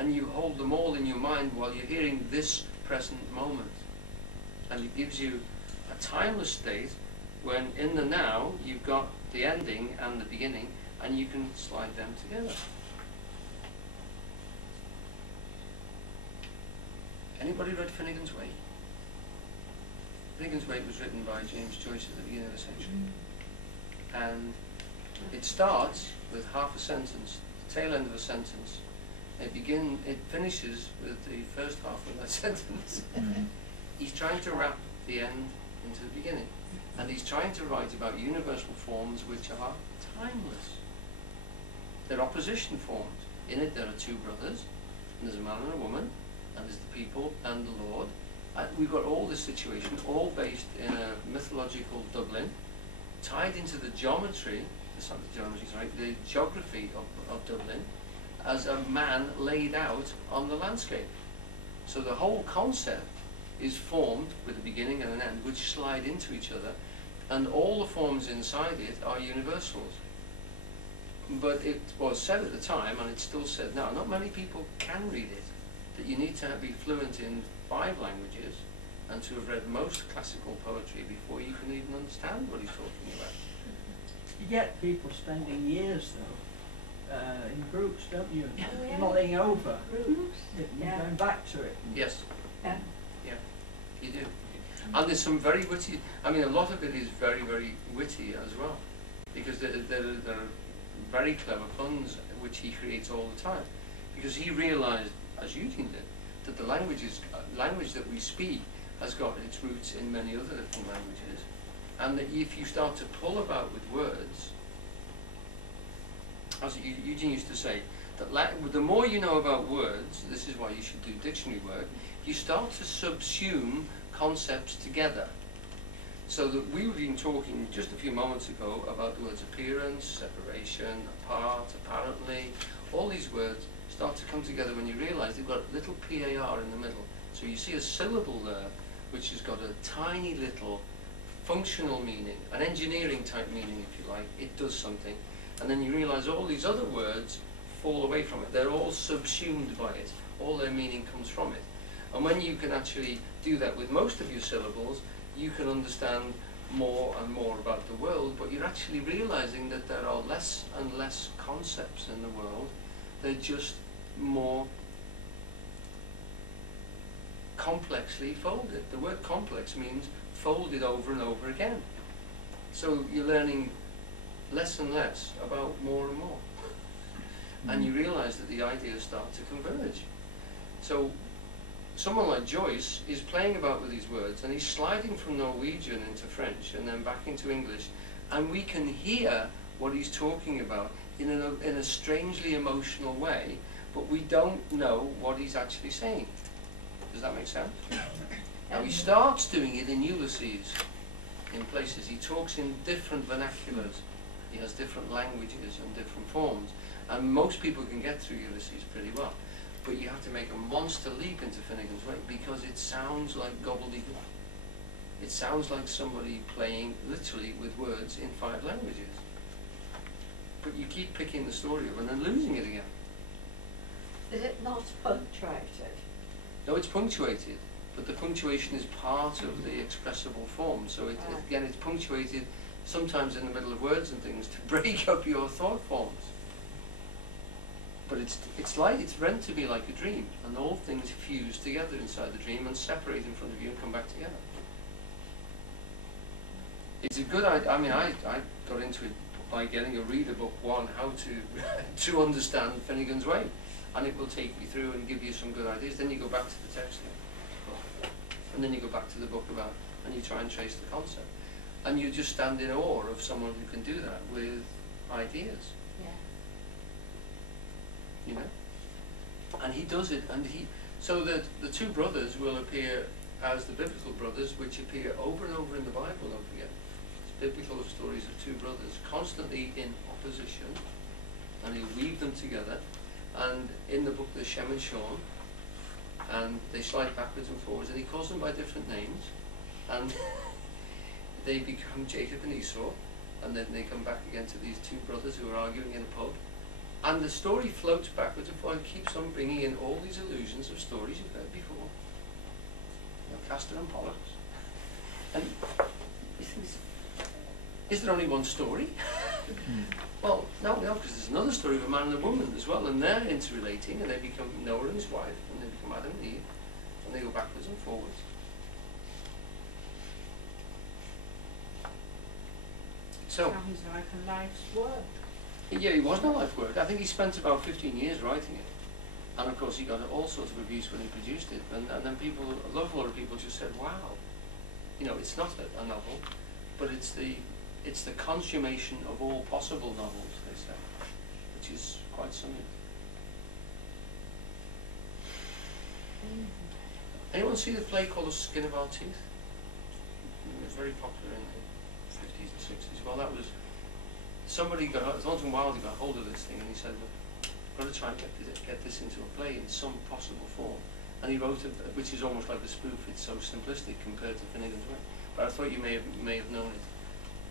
and you hold them all in your mind while you're hearing this present moment. And it gives you a timeless state when in the now you've got the ending and the beginning, and you can slide them together. Anybody read Finnegan's Wake? Finnegan's Wake was written by James Joyce at the beginning of the century. And it starts with half a sentence, the tail end of a sentence. It finishes with the first half of that sentence. He's trying to wrap the end into the beginning. And he's trying to write about universal forms which are timeless. They're opposition forms. In it there are two brothers, and there's a man and a woman, and there's the people and the Lord. And we've got all this situation, all based in a mythological Dublin, tied into the geometry, the geography of Dublin, as a man laid out on the landscape. So the whole concept is formed with a beginning and an end, which slide into each other, and all the forms inside it are universals. But it was said at the time, and it's still said now, not many people can read it, that you need to be fluent in 5 languages and to have read most classical poetry before you can even understand what he's talking about. You get people spending years, though, in groups, don't you? Mulling over, going back to it. Yes. Yeah, you do. And there's some very witty, I mean, a lot of it is very, very witty as well, because there are very clever puns which he creates all the time, because he realized, as Eugene did, that the language that we speak has got its roots in many other different languages, and that if you start to pull about with words, as Eugene used to say, that the more you know about words, this is why you should do dictionary work, you start to subsume concepts together. So that we were even talking just a few moments ago about the words appearance, separation, apart, apparently. All these words start to come together when you realize they've got a little PAR in the middle. So you see a syllable there which has got a tiny little functional meaning, an engineering type meaning if you like. It does something. And then you realize all these other words fall away from it. They're all subsumed by it. All their meaning comes from it. And when you can actually do that with most of your syllables, you can understand more and more about the world, but you're actually realizing that there are less and less concepts in the world. They're just more complexly folded. The word complex means folded over and over again. So you're learning less and less about more and more. And you realize that the ideas start to converge. So someone like Joyce is playing about with these words, and he's sliding from Norwegian into French and then back into English, and we can hear what he's talking about in a strangely emotional way, but we don't know what he's actually saying. Does that make sense? Now he starts doing it in Ulysses, in places. He talks in different vernaculars. He has different languages and different forms, and most people can get through Ulysses pretty well. But you have to make a monster leap into Finnegan's Wake because it sounds like gobbledygook. It sounds like somebody playing literally with words in 5 languages. But you keep picking the story up and then losing it again. Is it not punctuated? No, it's punctuated, but the punctuation is part of the expressible form. So again, it's punctuated sometimes in the middle of words and things to break up your thought forms. But it's meant to be like a dream, and all things fuse together inside the dream and separate in front of you and come back together. It's a good idea. I mean, I got into it by getting a reader book on how to understand Finnegan's Wake, and it will take you through and give you some good ideas. Then you go back to the text, and then you go back to the book and you try and trace the concept, and you just stand in awe of someone who can do that with ideas. You know, and he does it, and so that the 2 brothers will appear as the biblical brothers, which appear over and over in the Bible. Don't forget, it's biblical stories of 2 brothers constantly in opposition, and he'll weave them together. And in the book there's Shem and Sean, and they slide backwards and forwards, and he calls them by different names, and they become Jacob and Esau, and then they come back again to these 2 brothers who are arguing in a pub. And the story floats backwards and forwards and keeps on bringing in all these illusions of stories you've heard before. You know, Castor and Pollux. And he thinks, is there only one story? Well, no, because there's another story of a man and a woman as well, and they're interrelating, and they become Noah and his wife, and they become Adam and Eve, and they go backwards and forwards. So, sounds like a life's work. yeah, it wasn't a life work. I think he spent about 15 years writing it. And of course he got all sorts of abuse when he produced it. And then people, a lot of people just said, wow, you know, it's not a novel, but it's the consummation of all possible novels, they say, which is quite something. Anyone see the play called The Skin of Our Teeth? It was very popular in the 50s and 60s. Well, that was, somebody got, Thornton Wilder got hold of this thing and he said, look, I've got to try and get this into a play in some possible form. And he wrote it, which is almost like a spoof. It's so simplistic compared to Finnegan's Wake. But I thought you may have known it.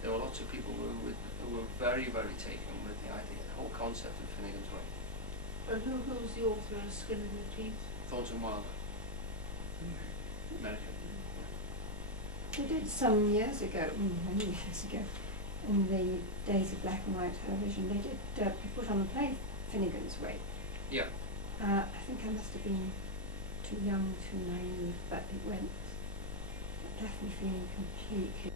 There were lots of people who were very, very taken with the idea, the whole concept of Finnegan's Wake. And who's the author of Skin of Your Teeth? Thornton Wilder. American. They did some years ago, many years ago, in the days of black and white television, they did put on a play, Finnegan's Wake. Yeah. I think I must have been too young, too naive, but it went, definitely feeling completely